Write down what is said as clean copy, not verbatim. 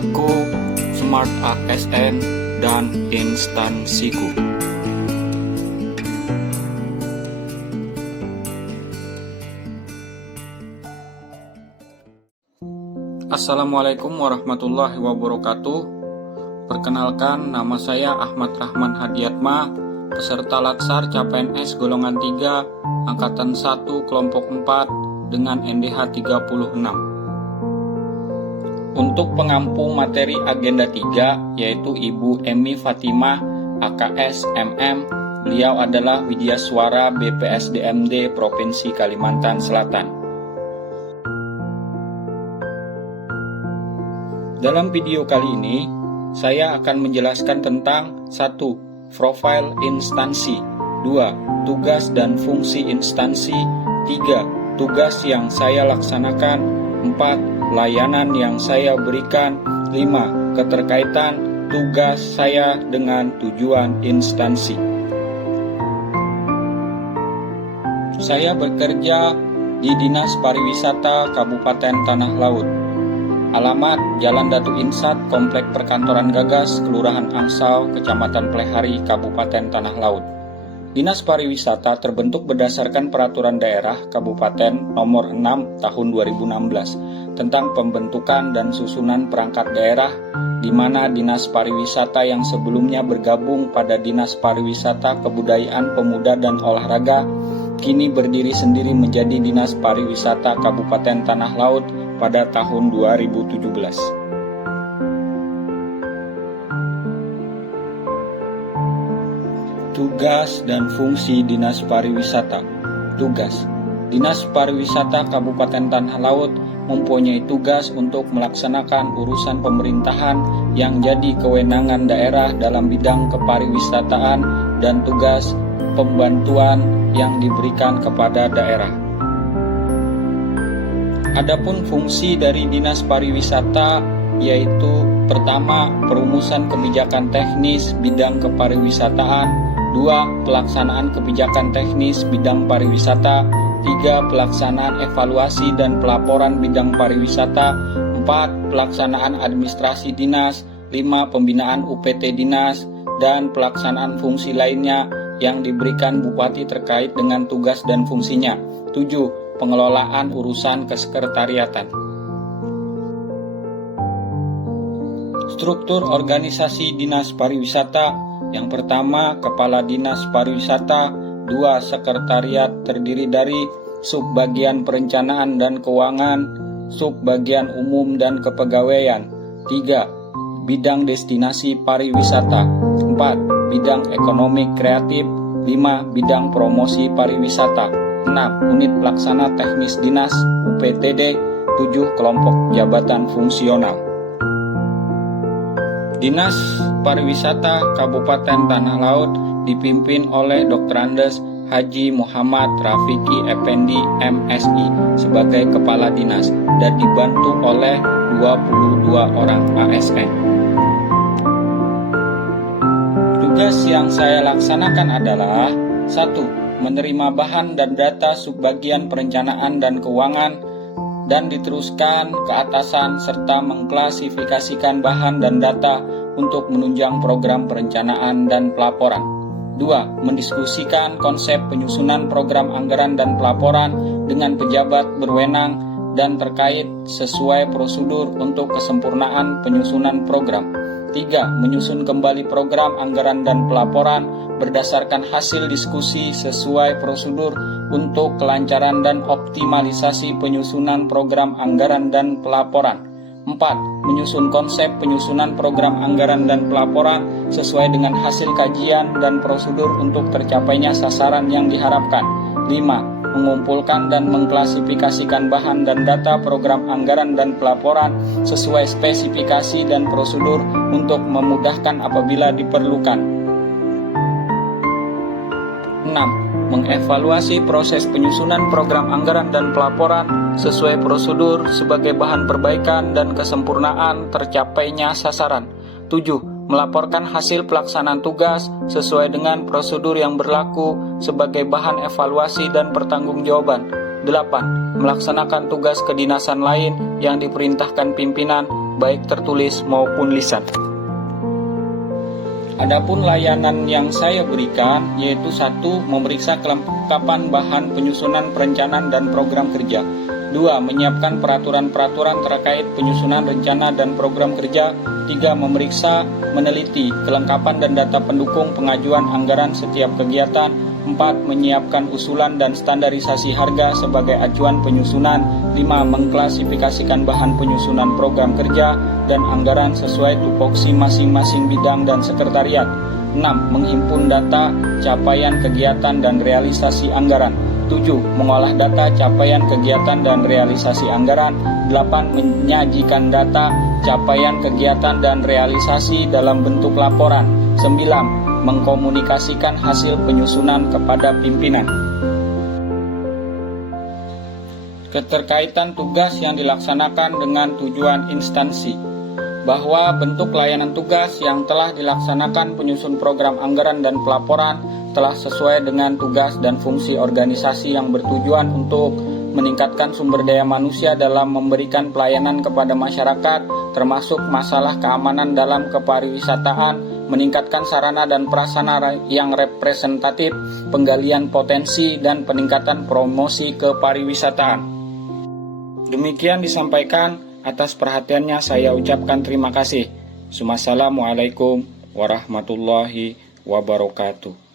Aku, Smart ASN, dan instansiku. Assalamualaikum warahmatullahi wabarakatuh. Perkenalkan, nama saya Ahmad Rahman Hadiatma, peserta Latsar CPNS golongan 3, Angkatan 1, kelompok 4, dengan NDH 36. Untuk pengampu materi agenda 3, yaitu Ibu Emi Fatimah, AKS MM, beliau adalah Widyaswara BPSDMD Provinsi Kalimantan Selatan. Dalam video kali ini, saya akan menjelaskan tentang 1. Profil instansi, 2. Tugas dan fungsi instansi, 3. Tugas yang saya laksanakan, 4. Layanan yang saya berikan, 5. Keterkaitan tugas saya dengan tujuan instansi. Saya bekerja di Dinas Pariwisata Kabupaten Tanah Laut. Alamat Jalan Datu Insat, Komplek Perkantoran Gagas, Kelurahan Angsal, Kecamatan Plehari, Kabupaten Tanah Laut. Dinas Pariwisata terbentuk berdasarkan Peraturan Daerah Kabupaten Nomor 6 Tahun 2016 tentang pembentukan dan susunan perangkat daerah, di mana Dinas Pariwisata yang sebelumnya bergabung pada Dinas Pariwisata Kebudayaan Pemuda dan Olahraga kini berdiri sendiri menjadi Dinas Pariwisata Kabupaten Tanah Laut pada tahun 2017. Tugas dan fungsi Dinas Pariwisata. Tugas. Dinas Pariwisata Kabupaten Tanah Laut mempunyai tugas untuk melaksanakan urusan pemerintahan yang jadi kewenangan daerah dalam bidang kepariwisataan dan tugas pembantuan yang diberikan kepada daerah. Adapun fungsi dari Dinas Pariwisata yaitu pertama, perumusan kebijakan teknis bidang kepariwisataan, 2. Pelaksanaan kebijakan teknis bidang pariwisata, 3. Pelaksanaan evaluasi dan pelaporan bidang pariwisata, 4. Pelaksanaan administrasi dinas, 5. Pembinaan UPT dinas, dan pelaksanaan fungsi lainnya yang diberikan Bupati terkait dengan tugas dan fungsinya. 7. Pengelolaan urusan kesekretariatan. Struktur organisasi Dinas Pariwisata. Yang pertama, Kepala Dinas Pariwisata. 2. Sekretariat terdiri dari Subbagian Perencanaan dan Keuangan, Subbagian Umum dan Kepegawaian. 3. Bidang Destinasi Pariwisata. 4. Bidang Ekonomi Kreatif. 5. Bidang Promosi Pariwisata. 6. Unit Pelaksana Teknis Dinas UPTD. 7. Kelompok Jabatan Fungsional. Dinas Pariwisata Kabupaten Tanah Laut dipimpin oleh Dr. Andes Haji Muhammad Rafiki Effendi MSI sebagai Kepala Dinas dan dibantu oleh 22 orang ASN. Tugas yang saya laksanakan adalah 1. Menerima bahan dan data Subbagian Perencanaan dan Keuangan dan diteruskan ke atasan serta mengklasifikasikan bahan dan data untuk menunjang program perencanaan dan pelaporan. 2. Mendiskusikan konsep penyusunan program anggaran dan pelaporan dengan pejabat berwenang dan terkait sesuai prosedur untuk kesempurnaan penyusunan program. 3. Menyusun kembali program anggaran dan pelaporan berdasarkan hasil diskusi sesuai prosedur untuk kelancaran dan optimalisasi penyusunan program anggaran dan pelaporan. 4. Menyusun konsep penyusunan program anggaran dan pelaporan sesuai dengan hasil kajian dan prosedur untuk tercapainya sasaran yang diharapkan. 5. Mengumpulkan dan mengklasifikasikan bahan dan data program anggaran dan pelaporan sesuai spesifikasi dan prosedur untuk memudahkan apabila diperlukan. 6. Mengevaluasi proses penyusunan program anggaran dan pelaporan sesuai prosedur sebagai bahan perbaikan dan kesempurnaan tercapainya sasaran. 7. Melaporkan hasil pelaksanaan tugas sesuai dengan prosedur yang berlaku sebagai bahan evaluasi dan pertanggungjawaban. 8. Melaksanakan tugas kedinasan lain yang diperintahkan pimpinan baik tertulis maupun lisan. Adapun layanan yang saya berikan yaitu 1. Memeriksa kelengkapan bahan penyusunan perencanaan dan program kerja. 2. Menyiapkan peraturan-peraturan terkait penyusunan rencana dan program kerja. 3. Memeriksa, meneliti kelengkapan dan data pendukung pengajuan anggaran setiap kegiatan. 4. Menyiapkan usulan dan standarisasi harga sebagai acuan penyusunan. 5. Mengklasifikasikan bahan penyusunan program kerja dan anggaran sesuai tupoksi masing-masing bidang dan sekretariat. 6. Menghimpun data, capaian kegiatan dan realisasi anggaran. 7. Mengolah data, capaian kegiatan dan realisasi anggaran. 8. Menyajikan data, capaian kegiatan dan realisasi dalam bentuk laporan. 9. Mengkomunikasikan hasil penyusunan kepada pimpinan. Keterkaitan tugas yang dilaksanakan dengan tujuan instansi, bahwa bentuk layanan tugas yang telah dilaksanakan penyusun program anggaran dan pelaporan telah sesuai dengan tugas dan fungsi organisasi yang bertujuan untuk meningkatkan sumber daya manusia dalam memberikan pelayanan kepada masyarakat, termasuk masalah keamanan dalam kepariwisataan, meningkatkan sarana dan prasarana yang representatif, penggalian potensi, dan peningkatan promosi kepariwisataan. Demikian disampaikan, atas perhatiannya saya ucapkan terima kasih. Wassalamualaikum warahmatullahi wabarakatuh.